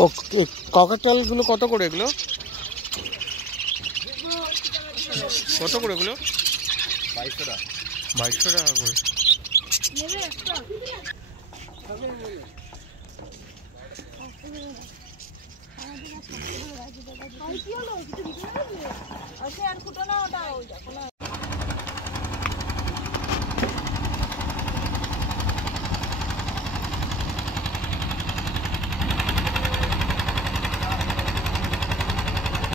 ও ককাটেলগুলো কত করে এগুলো? কত করে এগুলো? 2200 টাকা। 2200 টাকা করে। কি হলো? কিছু দিতে হবে? আর ফুটো না ওটা ওই দেখো না।